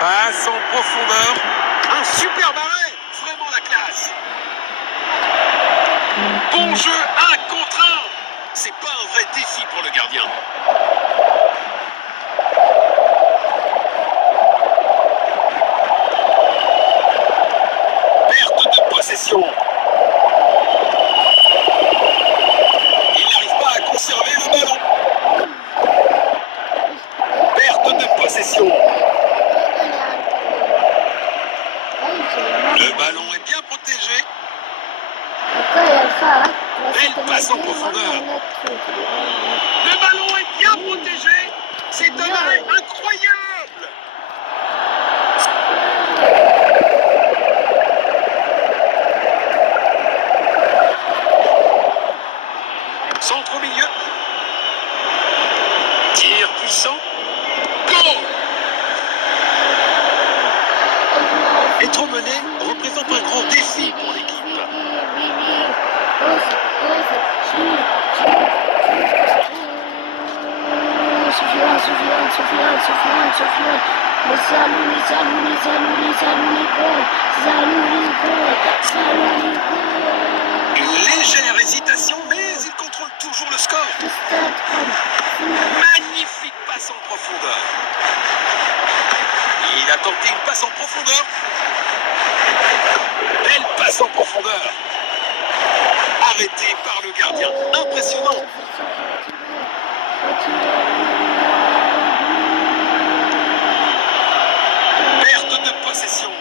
Passe en profondeur. Un super arrêt. Vraiment la classe. Bon jeu, 1 contre 1. C'est pas un vrai défi pour le gardien. Perte de possession. Il n'arrive pas à conserver le ballon. Perte de possession. Le ballon est bien protégé. Belle passe en profondeur. Le ballon est bien protégé. C'est un arrêt incroyable. Centre au milieu. Tir puissant. Goal. Être mené représente un grand défi pour l'équipe. Une légère hésitation, mais il contrôle toujours le score. Magnifique passe en profondeur. Il a tenté une passe en profondeur. Belle passe en profondeur. Arrêté par le gardien. Impressionnant. Perte de possession.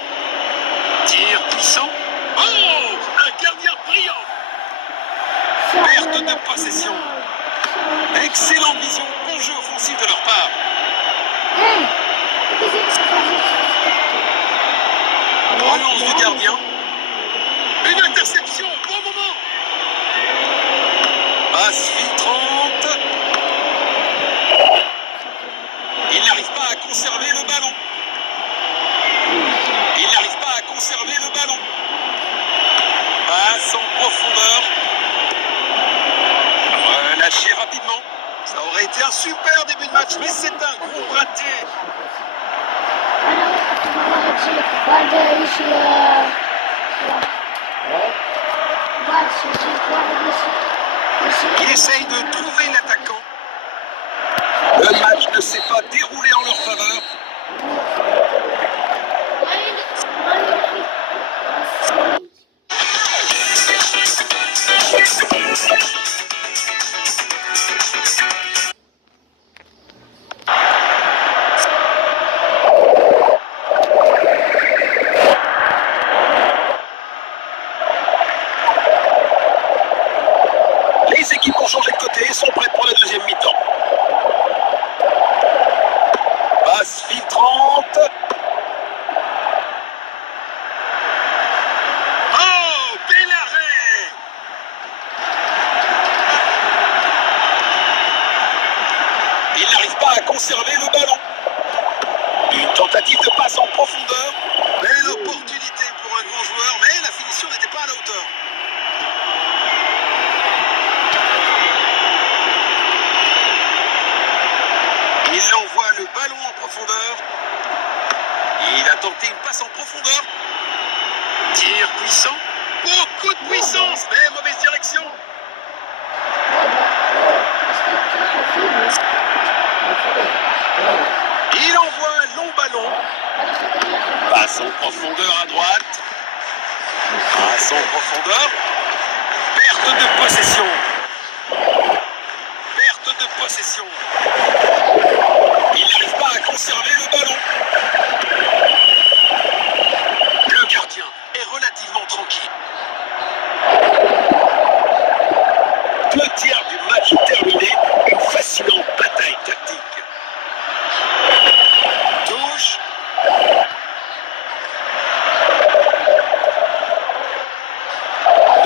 Tir puissant. Oh, un gardien brillant. Perte de possession. Excellente vision. Bon jeu offensif de leur part. Relance du gardien. Une interception au bon moment. Passe filtrante. Il n'arrive pas à conserver le ballon. Il n'arrive pas à conserver le ballon. Passe en profondeur. Relâché rapidement. Ça aurait été un super début de match, mais c'est un gros raté. Il essaye de trouver l'attaquant. Le match ne s'est pas déroulé en leur faveur. Les équipes ont changé de côté et sont prêtes pour la deuxième mi-temps. Passe filtrante. Oh, bel arrêt. Il n'arrive pas à conserver le ballon. Une tentative de passe en profondeur. Belle opportunité pour un grand joueur, mais la finition n'était pas à la hauteur. Il envoie le ballon en profondeur. Il a tenté une passe en profondeur. Tir puissant. Beaucoup de puissance, mais mauvaise direction. Il envoie un long ballon. Passe en profondeur à droite. Passe en profondeur. Perte de possession. Perte de possession. Il n'arrive pas à conserver le ballon. Le gardien est relativement tranquille. Deux tiers du match terminé. Une fascinante bataille tactique. Touche.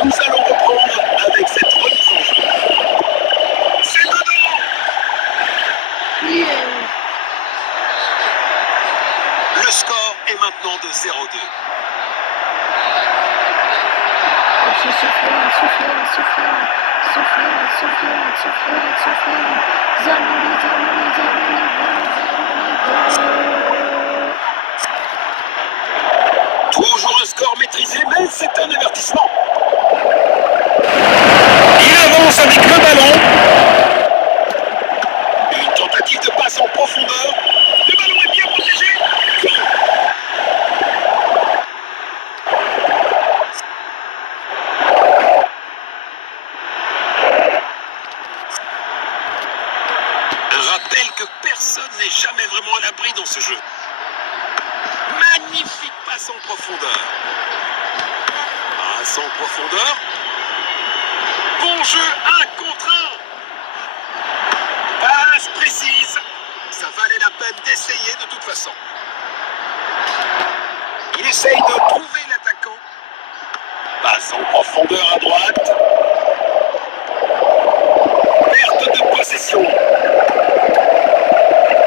Nous allons reprendre avec cette remise en jeu. C'est dedans. Le score est maintenant de 0-2. c'est un avertissement. Il avance avec le ballon. Une tentative de passe en profondeur. Le ballon est bien protégé. Rappelle que personne n'est jamais vraiment à l'abri dans ce jeu. Magnifique passe en profondeur. Passe en profondeur. Bon jeu, 1 contre 1. Passe précise. Ça valait la peine d'essayer de toute façon. Il essaye de trouver l'attaquant. Passe en profondeur à droite. Perte de possession.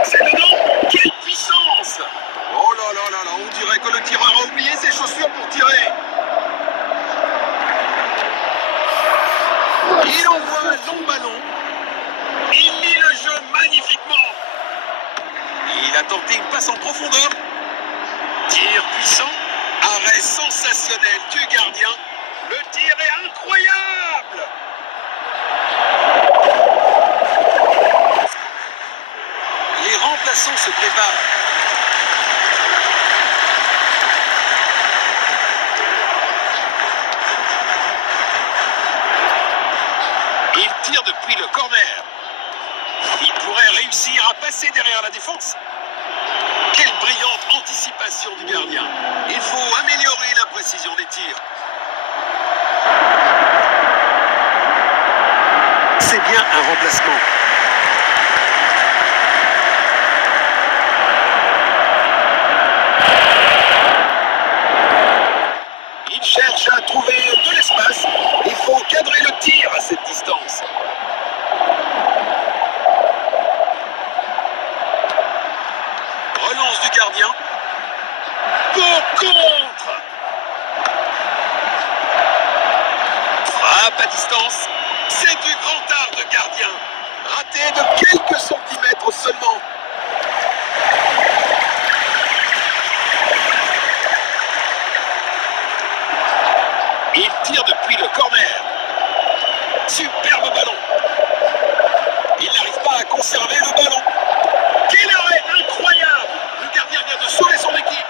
C'est dedans. Quelle puissance! Oh là là là là, on dirait que le tireur a oublié ses chaussures pour tirer. Il envoie un long ballon. Il lit le jeu magnifiquement. Il a tenté une passe en profondeur. Tir puissant. Arrêt sensationnel du gardien. Le tir est incroyable. Les remplaçants se préparent. Il tire depuis le corner. Il pourrait réussir à passer derrière la défense. Quelle brillante anticipation du gardien. Il faut améliorer la précision des tirs. C'est bien un remplacement. Il cherche à trouver de l'espace. Il faut cadrer le tir à cette distance. Relance du gardien. Pour contre. Frappe à distance. C'est du grand art de gardien. Raté de quelques centimètres seulement. Il tire depuis le corner. Superbe ballon. Il n'arrive pas à conserver le ballon. Quel arrêt incroyable! Le gardien vient de sauver son équipe.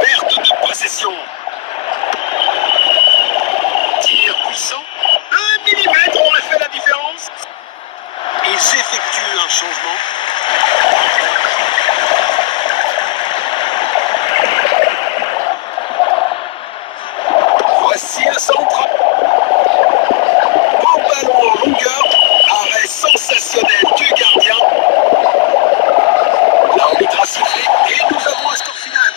Perte de possession. Tir puissant. 1 millimètre aurait fait la différence. Ils effectuent un changement. Voici le centre. Beau ballon en longueur. Arrêt sensationnel du gardien. L'arbitre a sifflé et nous avons un score final.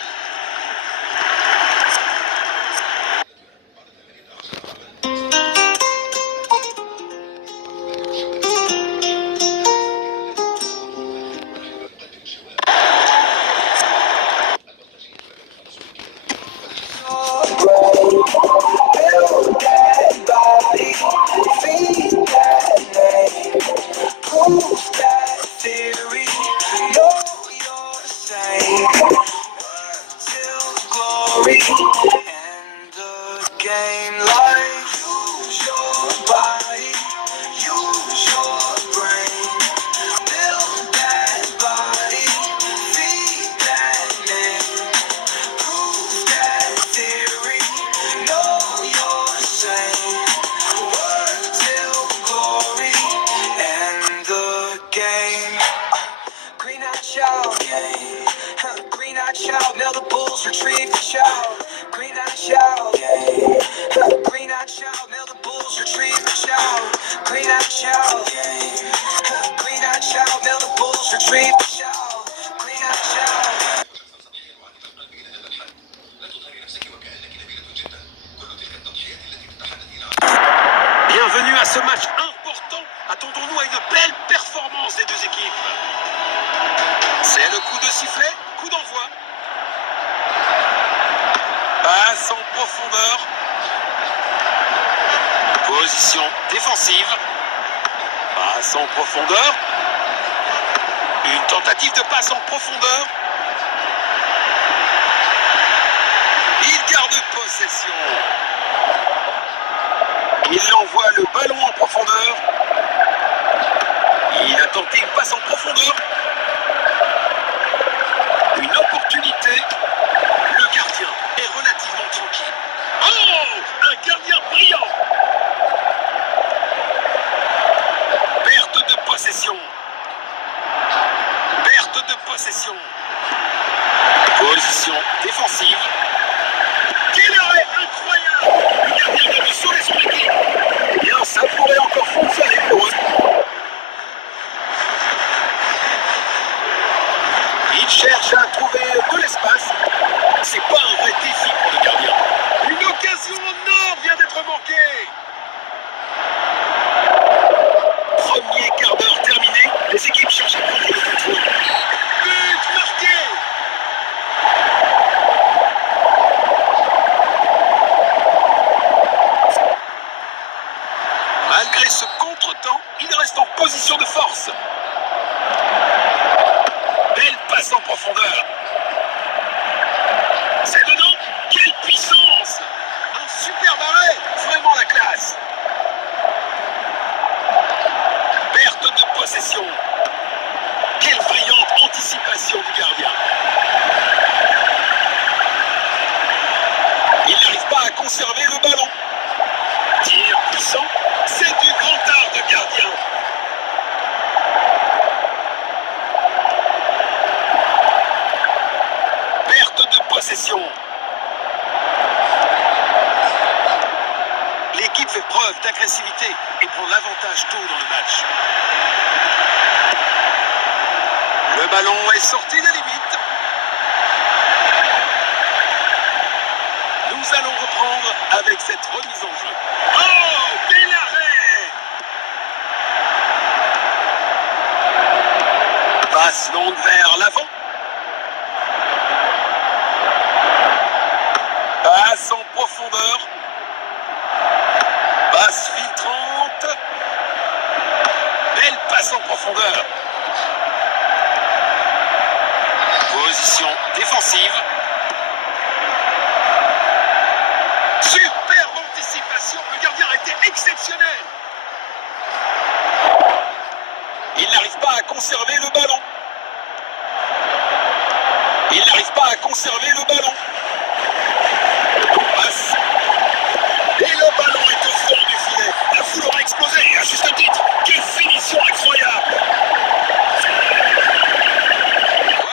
Child, now the Bulls retrieve the child. Green Eye Child, Green Eye Child, now the Bulls retrieve the child. Green Eye Child, Green Eye Child, now the Bulls retrieve the child. Green Eye Child. Bienvenue à ce match important. Attendons-nous à une belle performance des deux équipes. C'est le coup de sifflet, coup d'envoi. Passe en profondeur. Position défensive. Passe en profondeur. Une tentative de passe en profondeur. Il garde possession. Il envoie le ballon en profondeur. Il a tenté une passe en profondeur. Une opportunité. Le gardien est relativement tranquille. Oh, un gardien brillant. Perte de possession. Perte de possession. Position défensive. Quel arrêt incroyable! Le gardien vient de sauver son équipe. Bien, ça pourrait encore fonctionner pour eux. Il cherche à trouver de l'espace. C'est pas un vrai défi pour le gardien. Une occasion en or vient d'être manquée. Premier quart d'heure terminé. Les équipes cherchent à prendre le contrôle. But marqué! Malgré ce contre-temps, il reste en position de force. Belle passe en profondeur. C'est dedans. Quelle puissance! Un super arrêt. Vraiment la classe. Perte de possession. Quelle brillante anticipation du gardien. Il n'arrive pas à conserver le ballon. Tir puissant. C'est du grand art de gardien. Perte de possession. L'équipe fait preuve d'agressivité et prend l'avantage tôt dans le match. Le ballon est sorti des limites. Nous allons reprendre avec cette remise en jeu. Oh, quel arrêt! Passe longue vers l'avant. Passe en profondeur. Passe filtrante. Belle passe en profondeur. Position défensive. Superbe anticipation. Le gardien a été exceptionnel. Il n'arrive pas à conserver le ballon. Il n'arrive pas à conserver le ballon.